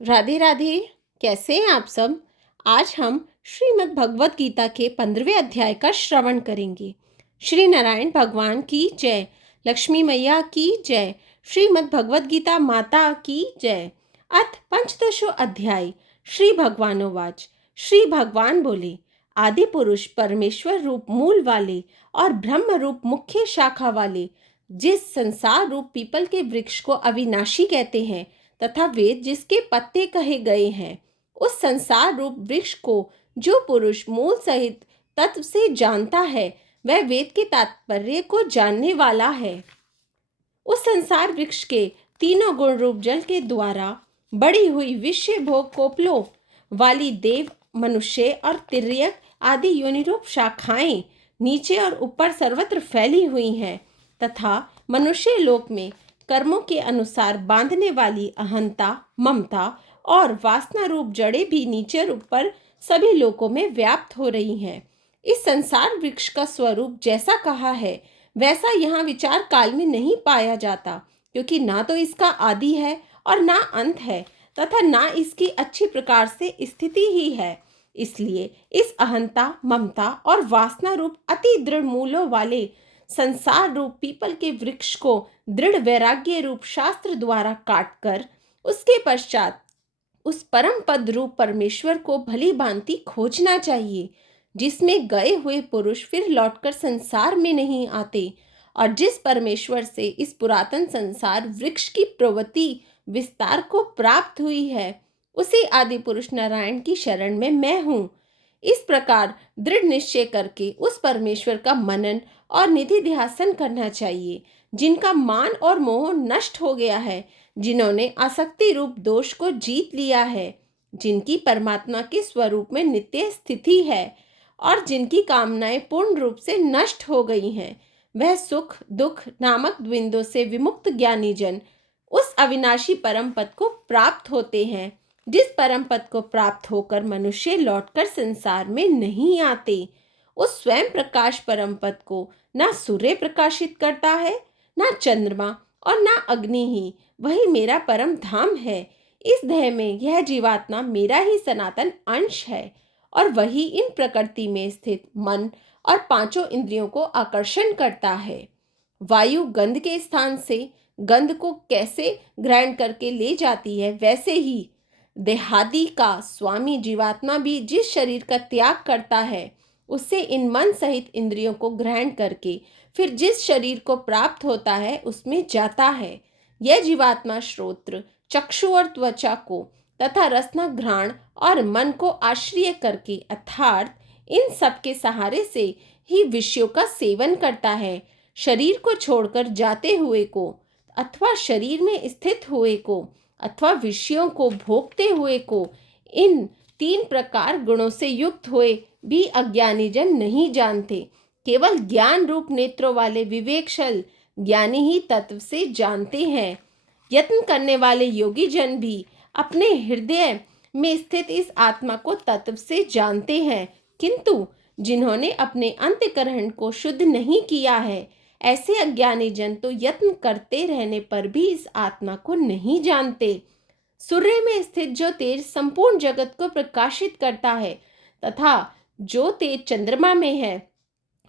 राधे राधे। कैसे हैं आप सब। आज हम श्रीमद् भगवत गीता के 15वें अध्याय का श्रवण करेंगे। श्री नारायण भगवान की जय। लक्ष्मी मैया की जय। श्रीमद् भगवत गीता माता की जय। अथ पंचदशो अध्याय। श्री भगवानोवाच। श्री भगवान बोले, आदि पुरुष परमेश्वर रूप मूल वाले और ब्रह्म रूप मुख्य शाखा वाले जिस संसार रूप पीपल के वृक्ष को अविनाशी कहते हैं तथा वेद जिसके पत्ते कहे गए हैं, उस संसार रूप वृक्ष को जो पुरुष मूल सहित तत्व से जानता है वह वेद के तात्पर्य को जानने वाला है। उस संसार वृक्ष के तीनों गुण रूप जल के द्वारा बढ़ी हुई विषय भोग कोपलों वाली देव, मनुष्य और तिर्यक आदि योनि रूप शाखाएं नीचे और ऊपर सर्वत्र फैली हुई हैं तथा मनुष्य लोक में कर्मों के अनुसार बांधने वाली अहंता, ममता और वासना रूप जड़ें भी नीचे और ऊपर सभी लोकों में व्याप्त हो रही हैं। इस संसार वृक्ष का स्वरूप जैसा कहा है वैसा यहाँ विचार काल में नहीं पाया जाता, क्योंकि ना तो इसका आदि है और ना अंत है तथा ना इसकी अच्छी प्रकार से स्थिति ही है। इसलिए इस अहंता, ममता और वासना रूप अति दृढ़ मूलों वाले संसार रूप पीपल के वृक्ष को दृढ़ वैराग्य रूप शास्त्र द्वारा काटकर उसके पश्चात उस परम पद रूप परमेश्वर को भली भांति खोजना चाहिए, जिसमें गए हुए पुरुष फिर लौटकर संसार में नहीं आते और जिस परमेश्वर से इस पुरातन संसार वृक्ष की प्रवृत्ति विस्तार को प्राप्त हुई है, उसी आदि पुरुष नारायण की शरण में मैं हूँ। इस प्रकार दृढ़ निश्चय करके उस परमेश्वर का मनन और निधि ध्यासन करना चाहिए, जिनका मान और मोह नष्ट हो गया है, जिन्होंने आसक्ति रूप दोष को जीत लिया है, जिनकी परमात्मा के स्वरूप में नित्य स्थिति है और जिनकी कामनाएं पूर्ण रूप से नष्ट हो गई हैं। वह सुख दुख नामक द्वंद्वों से विमुक्त ज्ञानी जन उस अविनाशी परम पद को प्राप्त होते हैं, जिस परम पद को प्राप्त होकर मनुष्य लौटकर संसार में नहीं आते। उस स्वयं प्रकाश परम पद को ना सूर्य प्रकाशित करता है, ना चंद्रमा और ना अग्नि ही, वही मेरा परम धाम है। इस देह में यह जीवात्मा मेरा ही सनातन अंश है और वही इन प्रकृति में स्थित मन और पांचों इंद्रियों को आकर्षण करता है। वायु गंध के स्थान से गंध को कैसे ग्रहण करके ले जाती है, वैसे ही देहादि का स्वामी जीवात्मा भी जिस शरीर का त्याग करता है, उससे इन मन सहित इंद्रियों को ग्रहण करके फिर जिस शरीर को प्राप्त होता है उसमें जाता है। यह जीवात्मा श्रोत्र, चक्षु और त्वचा को तथा रसना, घ्राण और मन को आश्रय करके अर्थात इन सब के सहारे से ही विषयों का सेवन करता है। शरीर को छोड़कर जाते हुए को अथवा शरीर में स्थित हुए को अथवा विषयों को भोगते हुए को इन तीन प्रकार गुणों से युक्त हुए भी अज्ञानी जन नहीं जानते। केवल ज्ञान रूप नेत्रों वाले विवेकशील ज्ञानी ही तत्व से जानते हैं। यत्न करने वाले योगी जन भी अपने हृदय में स्थित इस आत्मा को तत्व से जानते हैं, किंतु जिन्होंने अपने अंतःकरण को शुद्ध नहीं किया है, ऐसे अज्ञानी जन तो यत्न करते रहने पर भी इस आत्मा को नहीं जानते। सूर्य में स्थित जो तेज संपूर्ण जगत को प्रकाशित करता है तथा जो तेज चंद्रमा में है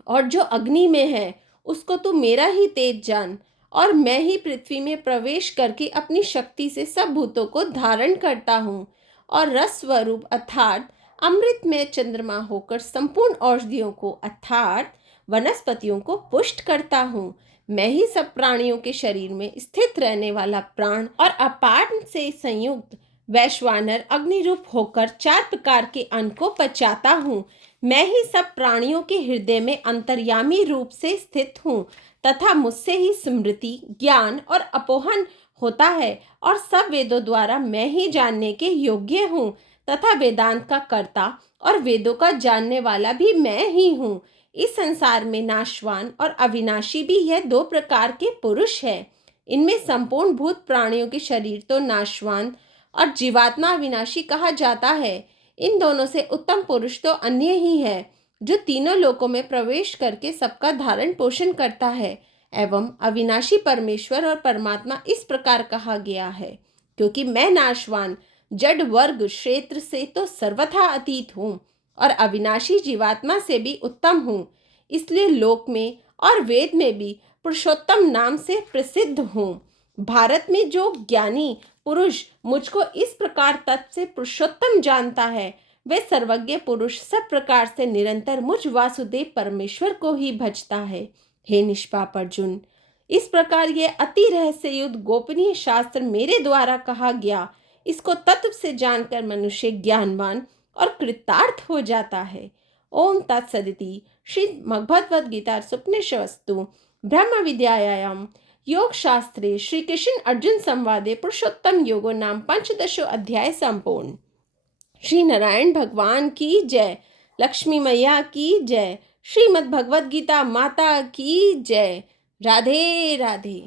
और जो अग्नि में है, उसको तू मेरा ही तेज जान और मैं ही पृथ्वी में प्रवेश करके अपनी शक्ति से सब भूतों को धारण करता हूँ और रस स्वरूप अर्थात अमृत में चंद्रमा होकर संपूर्ण औषधियों को अर्थात वनस्पतियों को पुष्ट करता हूँ। मैं ही सब प्राणियों के शरीर में स्थित रहने वाला प्राण और अपान से संयुक्त वैश्वानर अग्नि रूप होकर चार प्रकार के अन्न को पचाता हूँ। मैं ही सब प्राणियों के हृदय में अंतर्यामी रूप से स्थित हूँ तथा मुझसे ही स्मृति, ज्ञान और अपोहन होता है और सब वेदों द्वारा मैं ही जानने के योग्य हूँ तथा वेदांत का कर्ता और वेदों का जानने वाला भी मैं ही हूँ। इस संसार में नाशवान और अविनाशी भी यह दो प्रकार के पुरुष है। इनमें संपूर्ण भूत प्राणियों के शरीर तो नाशवान और जीवात्मा अविनाशी कहा जाता है। इन दोनों से उत्तम पुरुष तो अन्य ही है, जो तीनों लोकों में प्रवेश करके सबका धारण पोषण करता है। एवं अविनाशी परमेश्वर और परमात्मा इस प्रकार कहा गया है, क्योंकि मैं नाशवान जड़ वर्ग क्षेत्र से तो सर्वथा अतीत हूँ और अविनाशी जीवात्मा से भी उत्तम हूँ, इसलिए लोक में और वेद में भी पुरुषोत्तम नाम से प्रसिद्ध हूँ। भारत में जो ज्ञानी पुरुष मुझको इस प्रकार तत्व से पुरुषोत्तम जानता है, वे सर्वज्ञ पुरुष सब प्रकार से निरंतर मुझ वासुदेव परमेश्वर को ही भजता है। हे निष्पाप अर्जुन, इस प्रकार ये अति रहस्य युद्ध गोपनीय शास्त्र मेरे द्वारा कहा गया, इसको तत्व से जानकर मनुष्य ज्ञानवान और कृतार्थ हो जाता है। ओम तत्सदिति। श्री भगवद गीता उपनिषदस्तु ब्रह्म विद्यायाम योग शास्त्रे श्री कृष्ण अर्जुन संवादे पुरुषोत्तम योगो नाम पंचदशो अध्याय संपूर्ण। श्री नारायण भगवान की जय। लक्ष्मी मैया की जय। श्रीमद् भगवद गीता माता की जय। राधे राधे।